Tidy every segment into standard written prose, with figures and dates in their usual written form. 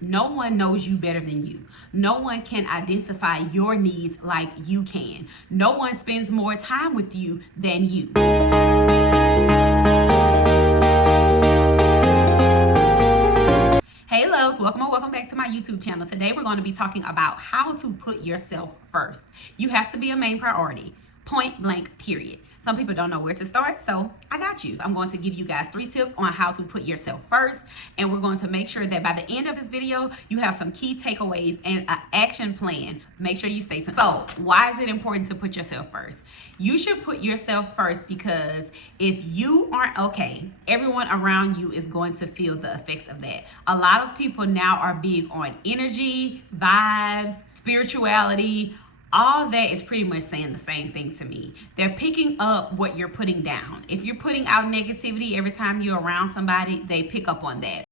No one knows you better than you. No one can identify your needs like you can. No one spends more time with you than you. Hey loves, welcome back to my YouTube channel. Today we're going to be talking about how to put yourself first. You have to be a main priority, point blank, period. Some people don't know where to start, so I got you. I'm going to give you guys 3 tips on how to put yourself first, and we're going to make sure that by the end of this video, you have some key takeaways and an action plan. Make sure you stay tuned. So, why is it important to put yourself first? You should put yourself first because if you aren't okay, everyone around you is going to feel the effects of that. A lot of people now are big on energy, vibes, spirituality. All that is pretty much saying the same thing to me. They're picking up what you're putting down. If you're putting out negativity every time you're around somebody, they pick up on that.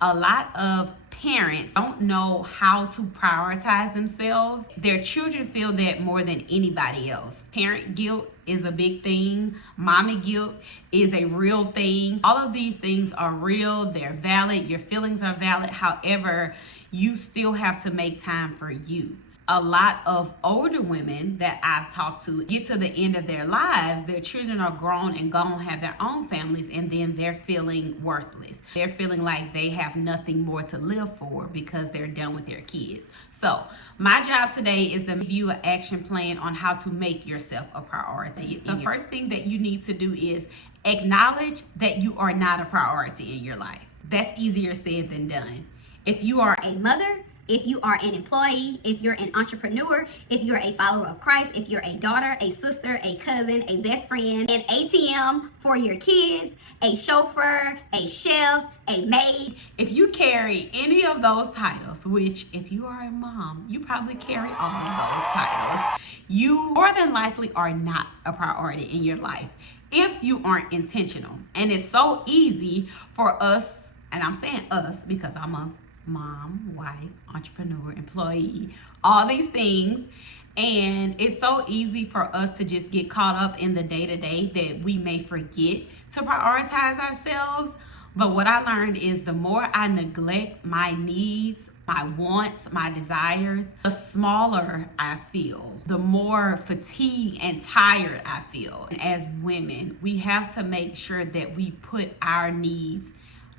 A lot of parents don't know how to prioritize themselves. Their children feel that more than anybody else. Parent guilt is a big thing. Mommy guilt is a real thing. All of these things are real. They're valid. Your feelings are valid. However, you still have to make time for you. A lot of older women that I've talked to get to the end of their lives, their children are grown and gone, have their own families, and then they're feeling worthless. They're feeling like they have nothing more to live for because they're done with their kids. So my job today is to give you an action plan on how to make yourself a priority. The first thing that you need to do is acknowledge that you are not a priority in your life. That's easier said than done. If you are a mother, if you are an employee, if you're an entrepreneur, if you're a follower of Christ, if you're a daughter, a sister, a cousin, a best friend, an ATM for your kids, a chauffeur, a chef, a maid. If you carry any of those titles, which if you are a mom, you probably carry all of those titles, you more than likely are not a priority in your life if you aren't intentional. And it's so easy for us, and I'm saying us because I'm a mom, wife, entrepreneur, employee, all these things. And it's so easy for us to just get caught up in the day-to-day that we may forget to prioritize ourselves. But what I learned is the more I neglect my needs, my wants, my desires, the smaller I feel, the more fatigued and tired I feel. And as women, we have to make sure that we put our needs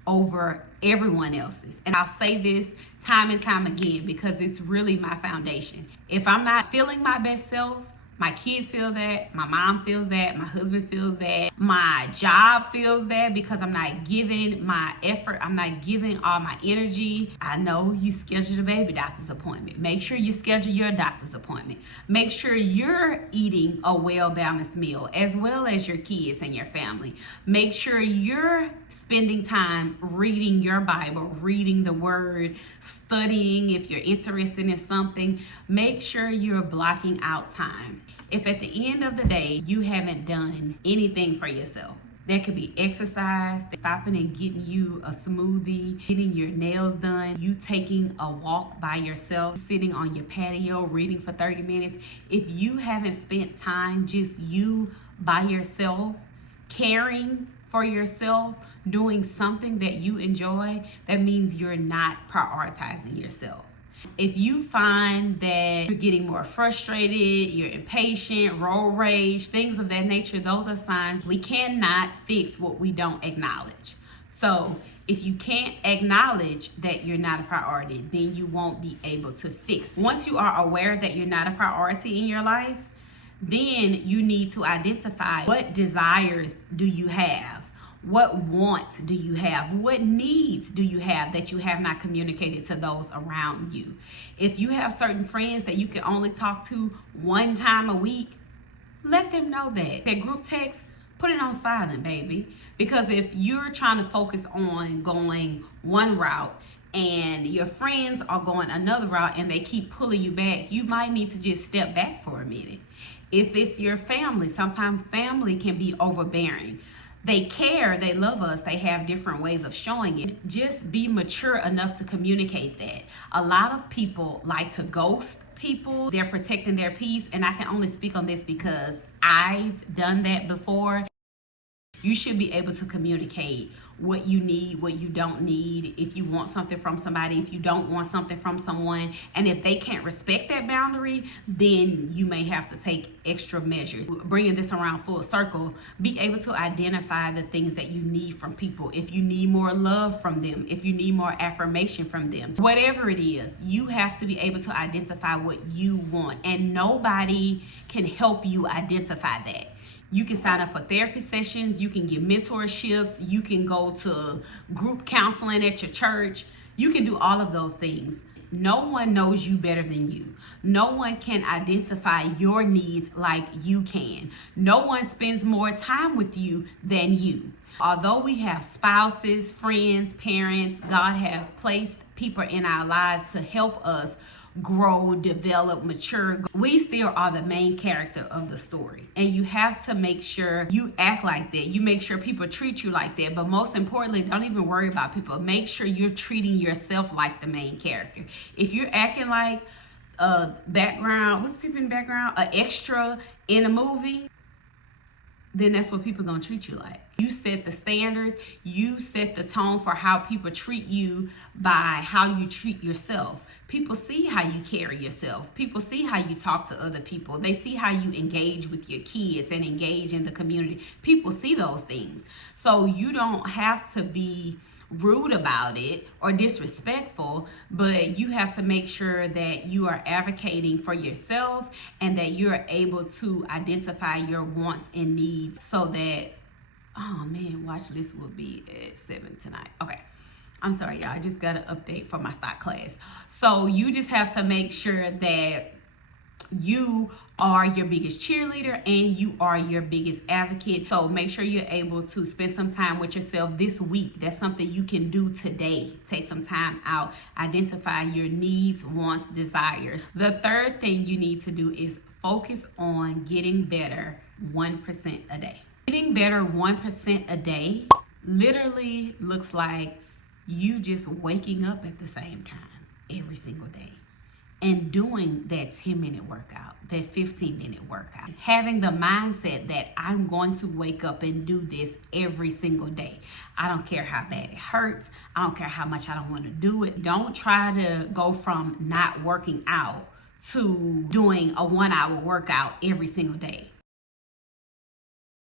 over everyone else's. And I'll say this time and time again because it's really my foundation. If I'm not feeling my best self, my kids feel that, my mom feels that, my husband feels that, my job feels that because I'm not giving my effort, I'm not giving all my energy. I know you scheduled a baby doctor's appointment. Make sure you schedule your doctor's appointment. Make sure you're eating a well-balanced meal as well as your kids and your family. Make sure you're spending time reading your Bible, reading the word, studying if you're interested in something. Make sure you're blocking out time. If at the end of the day you haven't done anything for yourself, that could be exercise, stopping and getting you a smoothie, getting your nails done, you taking a walk by yourself, sitting on your patio, reading for 30 minutes. If you haven't spent time just you by yourself, caring for yourself, doing something that you enjoy, that means you're not prioritizing yourself. If you find that you're getting more frustrated, you're impatient, road rage, things of that nature, those are signs. We cannot fix what we don't acknowledge. So if you can't acknowledge that you're not a priority, then you won't be able to fix it. Once you are aware that you're not a priority in your life, then you need to identify what desires do you have? What wants do you have? What needs do you have that you have not communicated to those around you? If you have certain friends that you can only talk to one time a week, let them know that. That group text, put it on silent, baby. Because if you're trying to focus on going one route and your friends are going another route and they keep pulling you back, you might need to just step back for a minute. If it's your family, sometimes family can be overbearing. They care, they love us, they have different ways of showing it. Just be mature enough to communicate that. A lot of people like to ghost people. They're protecting their peace, and I can only speak on this because I've done that before. You should be able to communicate what you need, what you don't need, if you want something from somebody, if you don't want something from someone. And if they can't respect that boundary, then you may have to take extra measures. Bringing this around full circle, be able to identify the things that you need from people. If you need more love from them, if you need more affirmation from them, whatever it is, you have to be able to identify what you want. And nobody can help you identify that. You can sign up for therapy sessions, you can get mentorships, you can go to group counseling at your church. You can do all of those things. No one knows you better than you. No one can identify your needs like you can. No one spends more time with you than you. Although we have spouses, friends, parents, God has placed people in our lives to help us grow, develop, mature. We still are the main character of the story. And you have to make sure you act like that. You make sure people treat you like that. But most importantly, don't even worry about people. Make sure you're treating yourself like the main character. If you're acting like a background, what's people in the background? An extra in a movie, then that's what people are going to treat you like. You set the standards, you set the tone for how people treat you by how you treat yourself. People see how you carry yourself. People see how you talk to other people. They see how you engage with your kids and engage in the community. People see those things. So you don't have to be rude about it or disrespectful, but you have to make sure that you are advocating for yourself and that you're able to identify your wants and needs so that, oh man, watch list will be at 7 tonight. Okay. I'm sorry, y'all. I just got an update for my stock class. So you just have to make sure that you are your biggest cheerleader and you are your biggest advocate. So make sure you're able to spend some time with yourself this week. That's something you can do today. Take some time out. Identify your needs, wants, desires. The third thing you need to do is focus on getting better 1% a day. Getting better 1% a day literally looks like you just waking up at the same time every single day and doing that 10-minute workout, that 15-minute workout. Having the mindset that I'm going to wake up and do this every single day. I don't care how bad it hurts. I don't care how much I don't want to do it. Don't try to go from not working out to doing a 1-hour workout every single day.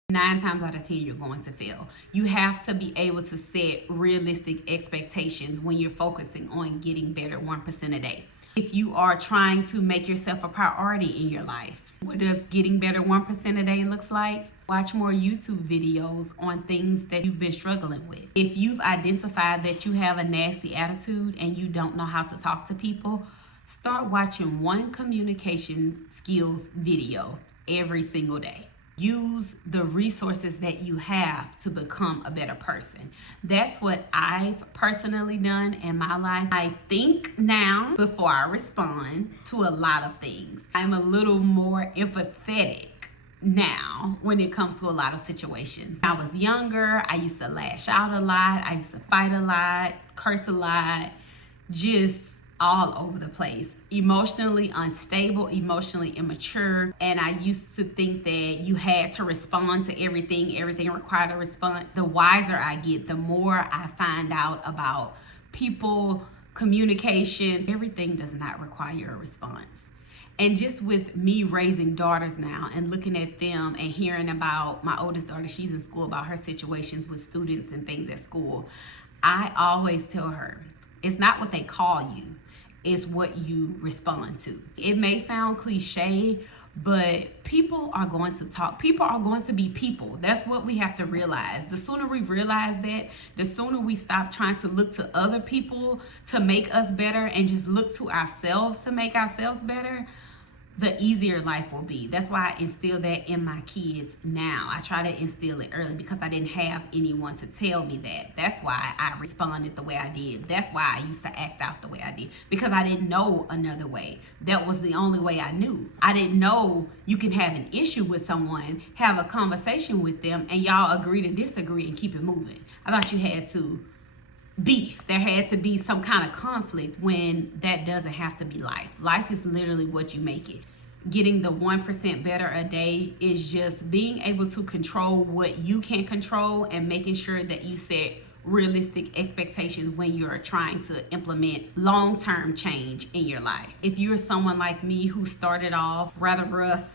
9 times out of 10, you're going to fail. You have to be able to set realistic expectations when you're focusing on getting better 1% a day. If you are trying to make yourself a priority in your life, what does getting better 1% a day looks like? Watch more YouTube videos on things that you've been struggling with. If you've identified that you have a nasty attitude and you don't know how to talk to people, start watching one communication skills video every single day. Use the resources that you have to become a better person. That's what I've personally done in my life. I think now before I respond to a lot of things. I'm a little more empathetic now when it comes to a lot of situations. When I was younger, I used to lash out a lot. I used to fight a lot, curse a lot, just all over the place. Emotionally unstable, emotionally immature. And I used to think that you had to respond to everything. Everything required a response. The wiser I get, the more I find out about people, communication. Everything does not require a response. And just with me raising daughters now and looking at them and hearing about my oldest daughter, she's in school, about her situations with students and things at school, I always tell her, it's not what they call you, it's what you respond to. It may sound cliche, but people are going to talk. People are going to be people. That's what we have to realize. The sooner we realize that, the sooner we stop trying to look to other people to make us better and just look to ourselves to make ourselves better, the easier life will be. That's why I instill that in my kids now. I try to instill it early because I didn't have anyone to tell me that. That's why I responded the way I did. That's why I used to act out the way I did, because I didn't know another way. That was the only way I knew. I didn't know you can have an issue with someone, have a conversation with them, and y'all agree to disagree and keep it moving. I thought you had to beef. There had to be some kind of conflict, when that doesn't have to be life. Life is literally what you make it. getting the 1% better a day is just being able to control what you can control and making sure that you set realistic expectations when you're trying to implement long-term change in your life. If you're someone like me who started off rather rough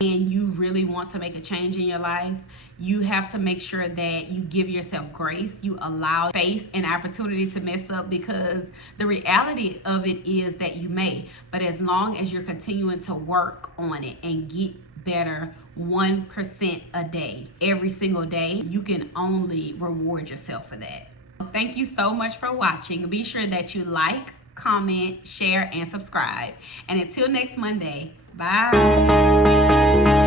and you really want to make a change in your life, you have to make sure that you give yourself grace, you allow space and opportunity to mess up, because the reality of it is that you may, but as long as you're continuing to work on it and get better 1% a day, every single day, you can only reward yourself for that. Thank you so much for watching. Be sure that you like, comment, share, and subscribe. And until next Monday, bye.